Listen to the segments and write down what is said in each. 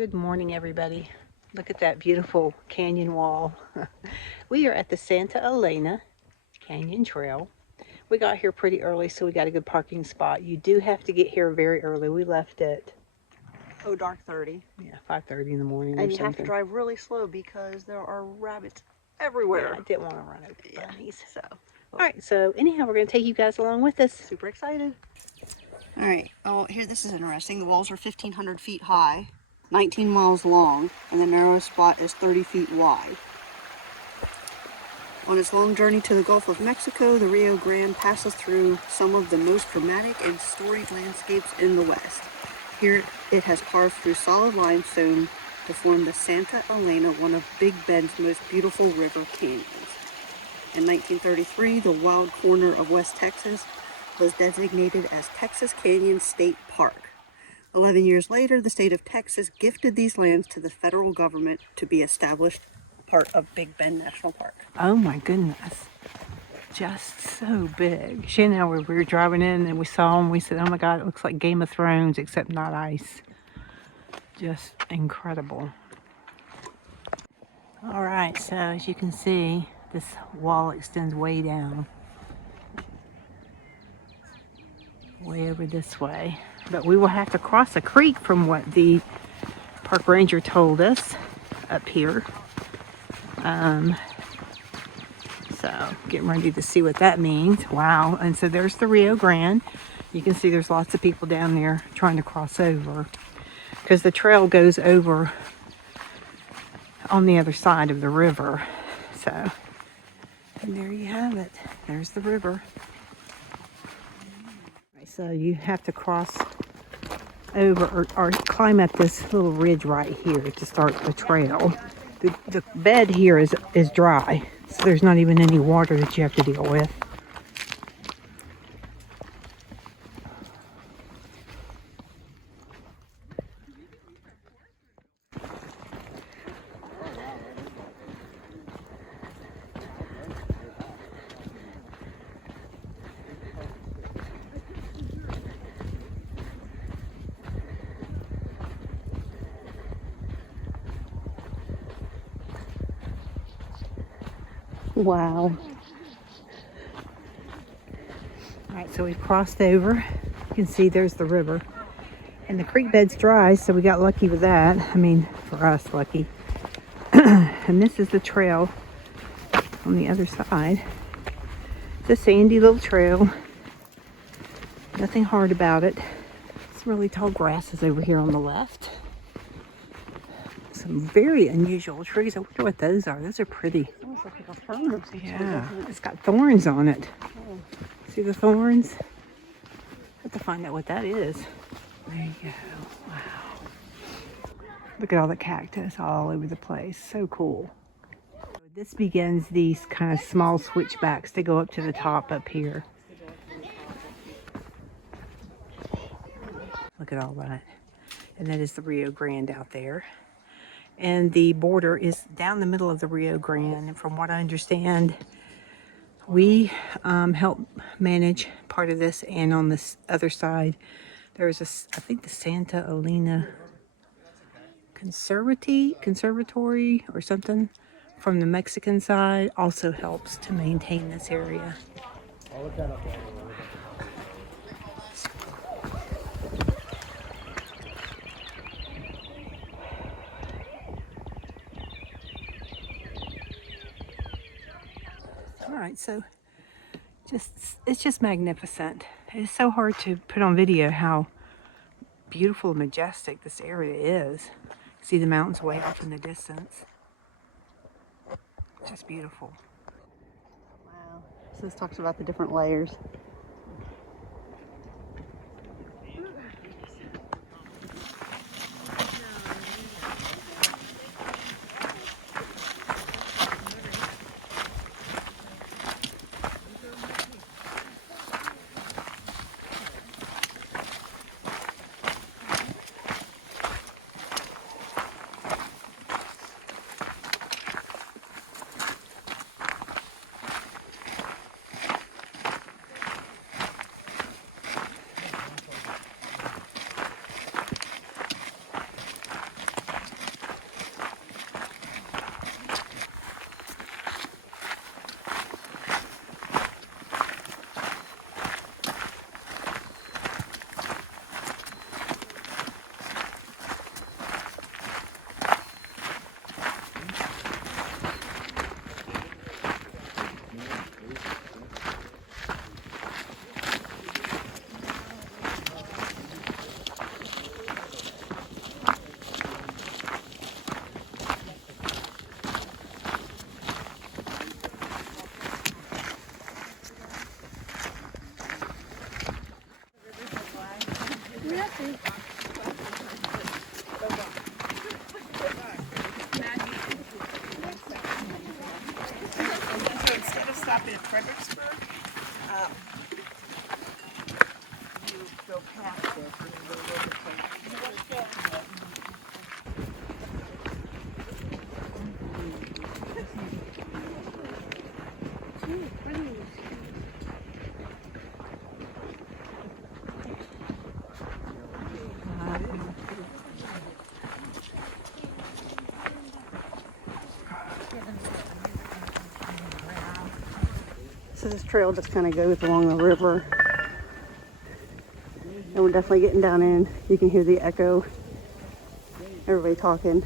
Good morning, everybody. Look at that beautiful canyon wall. We are at the Santa Elena Canyon Trail. We got here pretty early, so we got a good parking spot. You do have to get here very early. We left at dark 30. Yeah, 5:30 in the morning and or you something. have to drive really slow because there are rabbits everywhere. Yeah, I didn't want to run over bunnies. So, all right, so anyhow, we're going to take you guys along with us. Super excited. All right. Oh, here, this is interesting. The walls are 1,500 feet high, 19 miles long, and the narrowest spot is 30 feet wide. On its long journey to the Gulf of Mexico, the Rio Grand passes through some of the most dramatic and storied landscapes in the West. Here, it has carved through solid limestone to form the Santa Elena, one of Big Bend's most beautiful river canyons. In 1933, the wild corner of West Texas was designated as Texas Canyon State Park. 11 years later, the state of Texas gifted these lands to the federal government to be established part of Big Bend National Park. Oh my goodness. Just so big. Shannon and I we were driving in and we saw them. We said, oh my God, it looks like Game of Thrones, except not ice. Just incredible. All right, so as you can see, this wall extends way down. Way over this way. But we will have to cross a creek from what the park ranger told us up here. So getting ready to see what that means. Wow. And so there's the Rio Grand. You can see there's lots of people down there trying to cross over because the trail goes over on the other side of the river. So, and there you have it. There's the river. So you have to cross over or climb up this little ridge right here to start the trail. The bed here is dry, so there's not even any water that you have to deal with. Wow. All right, so we've crossed over. You can see there's the river. And the creek bed's dry, so we got lucky with that. I mean, for us, lucky. And this is the trail on the other side. It's a sandy little trail. Nothing hard about it. Some really tall grasses over here on the left. Some very unusual trees. I wonder what those are. Those are pretty. Almost like a fern or something. Yeah, it's got thorns on it. Oh. See the thorns? I have to find out what that is. There you go. Wow. Look at all the cactus all over the place. So cool. This begins these kind of small switchbacks to go up to the top up here. Look at all that. And that is the Rio Grande out there. And the border is down the middle of the Rio Grande. And from what I understand, we help manage part of this. And on this other side, there's I think the Santa Elena Conservatory or something from the Mexican side also helps to maintain this area. All right, so it's just magnificent. It's so hard to put on video how beautiful and majestic this area is. See the mountains way off in the distance. Just beautiful. Wow. So this talks about the different layers. stop in Fredericksburg. You go past this and you go over the place. So this trail just kind of goes along the river. And we're definitely getting down in. You can hear the echo. Everybody talking.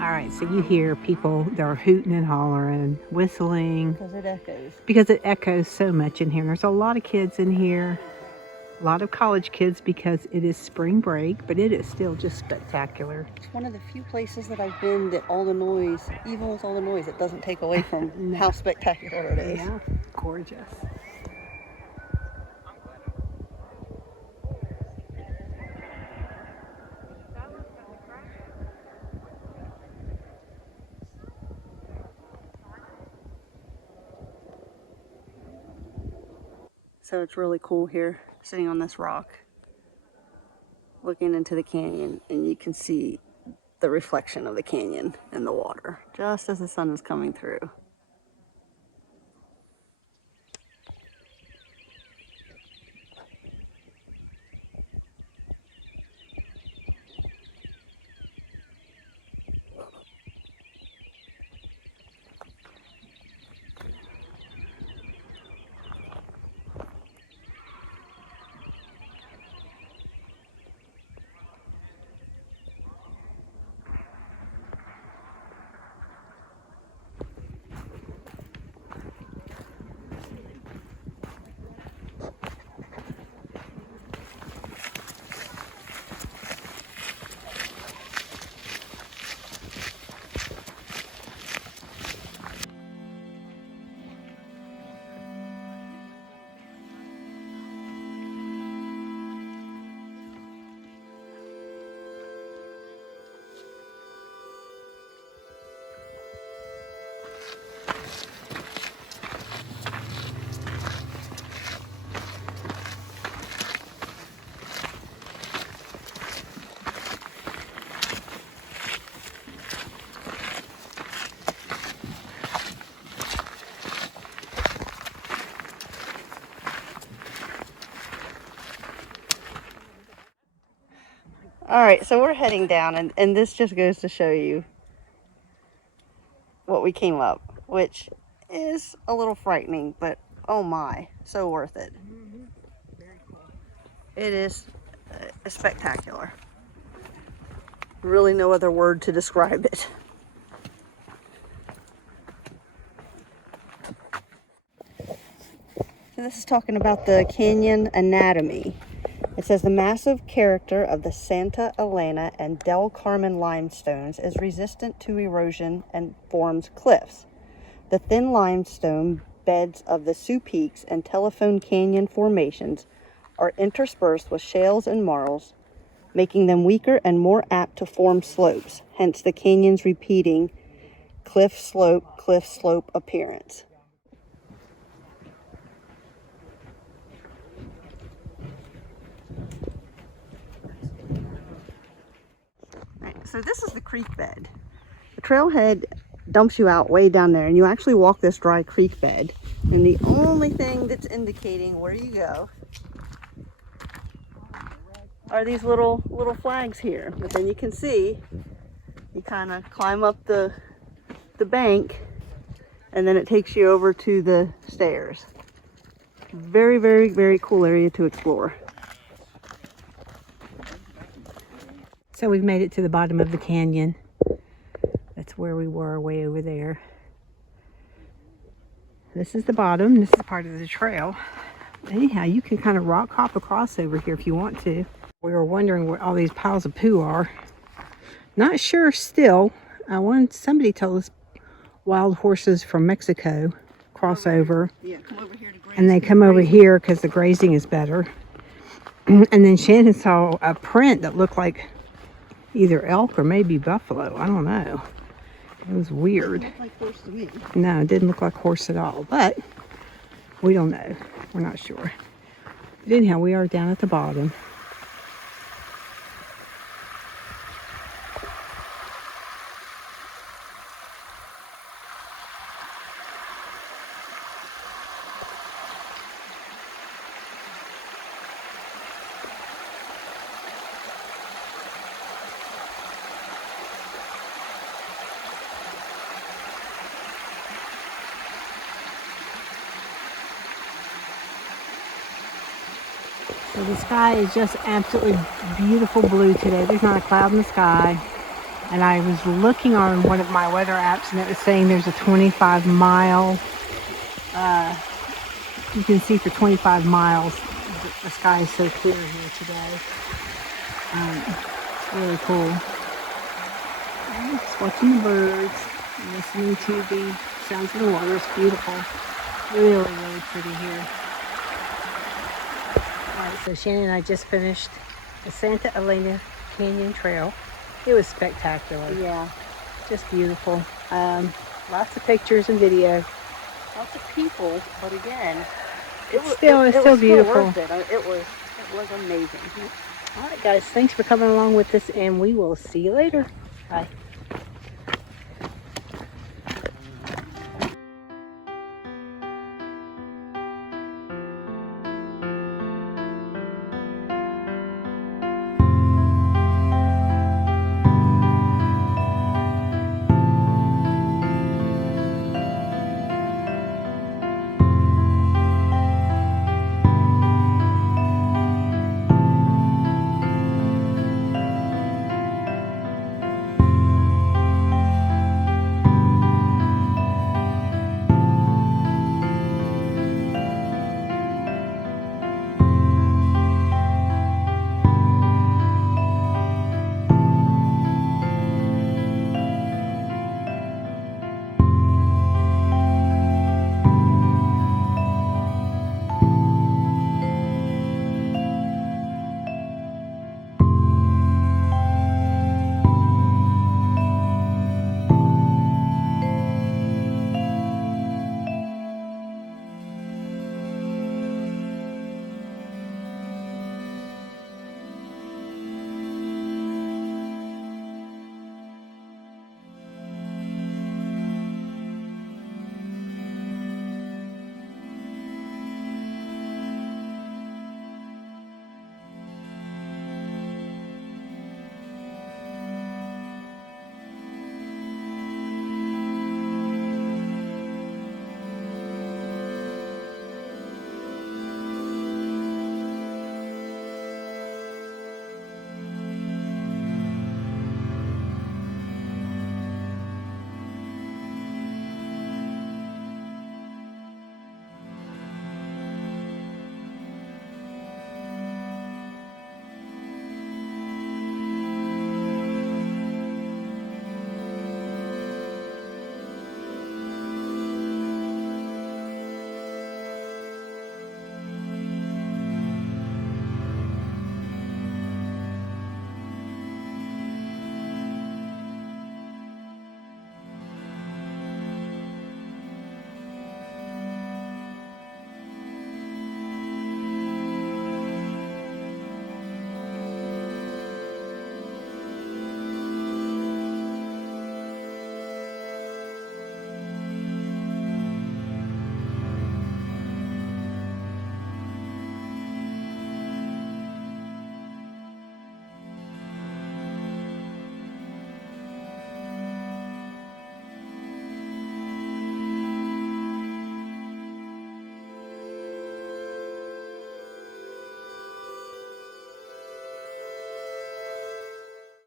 All right, so you hear people, they're hooting and hollering, whistling. Because it echoes. Because it echoes so much in here. There's a lot of kids in here, a lot of college kids because it is spring break, but it is still just spectacular. It's one of the few places that I've been that all the noise, even with all the noise, it doesn't take away from how spectacular it is. Yeah, gorgeous. So it's really cool here, sitting on this rock, looking into the canyon, and you can see the reflection of the canyon in the water, just as the sun is coming through. Alright, so we're heading down, and this just goes to show you what we came up, which is a little frightening, but oh my, so worth it. Very cool. It is spectacular. Really no other word to describe it. So this is talking about the canyon anatomy. It says the massive character of the Santa Elena and Del Carmen limestones is resistant to erosion and forms cliffs. The thin limestone beds of the Sioux Peaks and Telephone Canyon formations are interspersed with shales and marls, making them weaker and more apt to form slopes, hence the canyon's repeating cliff slope appearance. So this is the creek bed. The trailhead dumps you out way down there, and you actually walk this dry creek bed. And the only thing that's indicating where you go are these little flags here. But then you can see, you kind of climb up the bank, and then it takes you over to the stairs. Very, very, very cool area to explore. So we've made it to the bottom of the canyon. That's where we were, way over there. This is the bottom. This is part of the trail. Anyhow, you can kind of rock hop across over here if you want to. We were wondering where all these piles of poo are. Not sure still. Somebody told us wild horses from Mexico cross over. Yeah, come over here to graze. And they come over here because the grazing is better. And then Shannon saw a print that looked like either elk or maybe buffalo. I don't know. It was weird. It looked like horse to me. No, it didn't look like horse at all. But we don't know. We're not sure. But anyhow, we are down at the bottom. So the sky is just absolutely beautiful blue today. There's not a cloud in the sky. And I was looking on one of my weather apps, and it was saying there's a 25-mile, you can see for 25 miles, the sky is so clear here today. It's really cool. I'm just watching the birds, and listening to the sounds of the water. It's beautiful. Really, really pretty here. Alright, so Shannon and I just finished the Santa Elena Canyon Trail. It was spectacular. Yeah. Just beautiful. Lots of pictures and video. Lots of people, but again, It's still beautiful. Still worth it. It was amazing. Alright guys, thanks for coming along with us, and we will see you later. Bye.